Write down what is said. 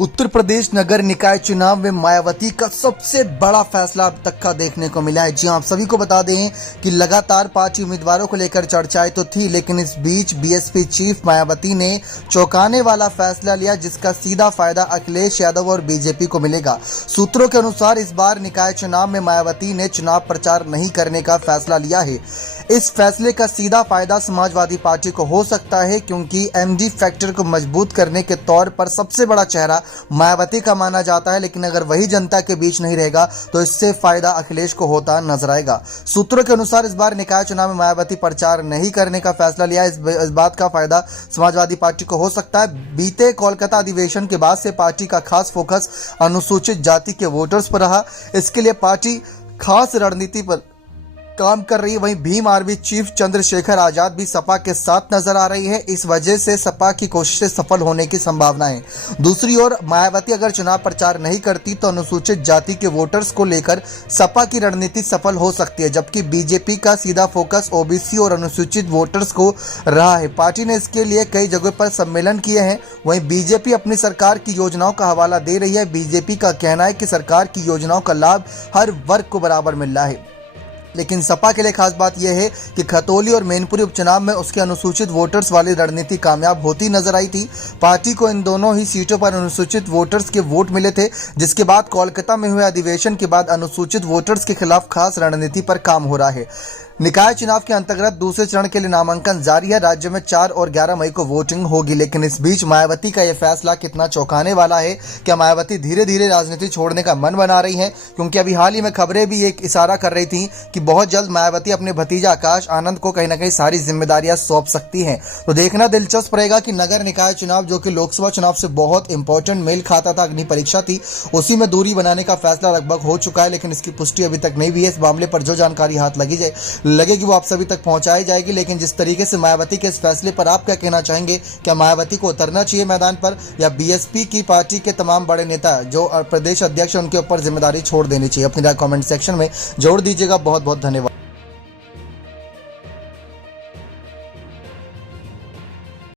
उत्तर प्रदेश नगर निकाय चुनाव में मायावती का सबसे बड़ा फैसला अब तक का देखने को मिला है। जी हां, आप सभी को बता दें कि लगातार पार्टी उम्मीदवारों को लेकर चर्चाएं तो थी, लेकिन इस बीच बीएसपी चीफ मायावती ने चौंकाने वाला फैसला लिया, जिसका सीधा फायदा अखिलेश यादव और बीजेपी को मिलेगा। सूत्रों के अनुसार इस बार निकाय चुनाव में मायावती ने चुनाव प्रचार नहीं करने का फैसला लिया है। इस फैसले का सीधा फायदा समाजवादी पार्टी को हो सकता है, क्योंकि एमजी फैक्टर को मजबूत करने के तौर पर सबसे बड़ा चेहरा मायावती का माना जाता है। लेकिन अगर वही जनता के बीच नहीं रहेगा तो इससे फायदा अखिलेश को होता नजर आएगा। सूत्रों के अनुसार इस बार निकाय चुनाव में मायावती प्रचार नहीं करने का फैसला लिया। इस बात का फायदा समाजवादी पार्टी को हो सकता है। बीते कोलकाता अधिवेशन के बाद से पार्टी का खास फोकस अनुसूचित जाति के वोटर्स पर रहा। इसके लिए पार्टी खास रणनीति पर काम कर रही है। वहीं भीम आर्मी चीफ चंद्रशेखर आजाद भी सपा के साथ नजर आ रही है। इस वजह से सपा की कोशिशें सफल होने की संभावना है। दूसरी ओर मायावती अगर चुनाव प्रचार नहीं करती तो अनुसूचित जाति के वोटर्स को लेकर सपा की रणनीति सफल हो सकती है, जबकि बीजेपी का सीधा फोकस ओबीसी और अनुसूचित वोटर्स को रहा है। पार्टी ने इसके लिए कई जगहों पर सम्मेलन किए हैं। वहीं बीजेपी अपनी सरकार की योजनाओं का हवाला दे रही है। बीजेपी का कहना है कि सरकार की योजनाओं का लाभ हर वर्ग को बराबर मिल रहा है। लेकिन सपा के लिए खास बात यह है कि खतौली और मैनपुरी उपचुनाव में उसके अनुसूचित वोटर्स वाली रणनीति कामयाब होती नजर आई थी। पार्टी को इन दोनों ही सीटों पर अनुसूचित वोटर्स के वोट मिले थे, जिसके बाद कोलकाता में हुए अधिवेशन के बाद अनुसूचित वोटर्स के खिलाफ खास रणनीति पर काम हो रहा है। निकाय चुनाव के अंतर्गत दूसरे चरण के लिए नामांकन जारी है। राज्य में 4 और 11 मई को वोटिंग होगी। लेकिन इस बीच मायावती का यह फैसला कितना चौंकाने वाला है? क्या मायावती धीरे धीरे राजनीति छोड़ने का मन बना रही है? क्योंकि अभी हाल ही में खबरें भी एक इशारा कर रही थी कि बहुत जल्द मायावती अपने भतीजा आकाश आनंद को कहीं ना कहीं सारी जिम्मेदारियां सौंप सकती हैं। तो देखना दिलचस्प रहेगा कि नगर निकाय चुनाव, जो कि लोकसभा चुनाव से बहुत इंपॉर्टेंट मेल खाता था, अग्नि परीक्षा थी, उसी में दूरी बनाने का फैसला लगभग हो चुका है। लेकिन इसकी पुष्टि अभी तक नहीं हुई है। इस मामले पर जो जानकारी हाथ लगेगी वो आप सभी तक पहुंचाई जाएगी। लेकिन जिस तरीके से मायावती के इस फैसले पर आप क्या कहना चाहेंगे? क्या मायावती को उतरना चाहिए मैदान पर, या बीएसपी की पार्टी के तमाम बड़े नेता जो प्रदेश अध्यक्ष हैं उनके ऊपर जिम्मेदारी छोड़ देनी चाहिए? अपनी राय कमेंट सेक्शन में जोड़ दीजिएगा। बहुत बहुत धन्यवाद।